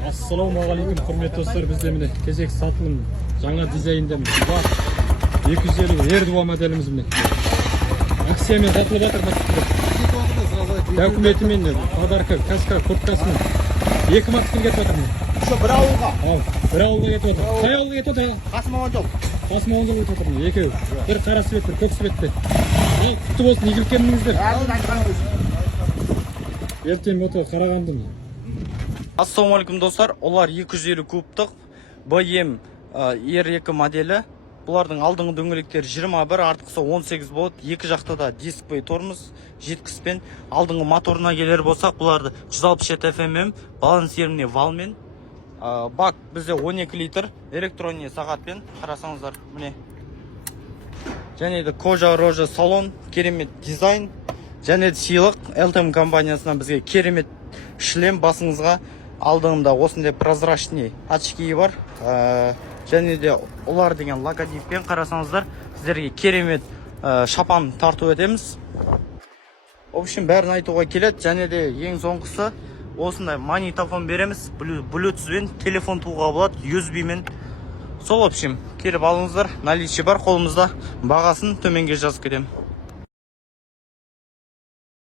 Ассалаумағалейкум, құрметті достар, бізде міне кезек сатылым жаңа дизайндеміз. Бар 250 Erdoğan моделіміз міне. Акциямен сатылып жатыр. Документімен, подарка, каска, курткасымен 2 маттықын кетіп жатыр міне. Şu bir avluğa. Bir ауылға кетіп жатыр. Қай ауылға кетіп жатыр? Қасым Аманжол. Қасым Аманжол кетіп жатыр міне. Екеуі. Bir қара свет, bir көк светте. Ал, құтты болсын, игілік келдіңіздер. Ертең ото Қарағанды міне. Ассалаумағалейкум достар, олар 250 кубтық BM R2 моделі. Бұлардың алдыңғы дөңгелектері 21, артқысы 18 болады. Екі жақта да дисплей тормоз, жеткіспен. Алдыңғы моторына келер болсақ, бұларды 167 FM, баланс еріміне валмен. Бак бізде 12 литр, электронный сағатпен. Қарасаңыздар, міне. Және де кожа-рожа салон, керемет дизайн. Және де сыйлық LTM компаниясынан бізге керемет шлем басыңызға. Алдыңында осындай прозрачный очки бар. Және де олар деген логотиппен қарасаңыздар, сіздерге керемет шапан тарту етеміз. В общем, бәрін айтуға келеді. Және де ең соңғысы осындай магнитофон береміз. Bluetoothпен телефон тұлға болады, USB-мен. Сол, в общем, келіп алыңыздар. Наличие бар қолымызда. Бағасын төменге жазып кетемін.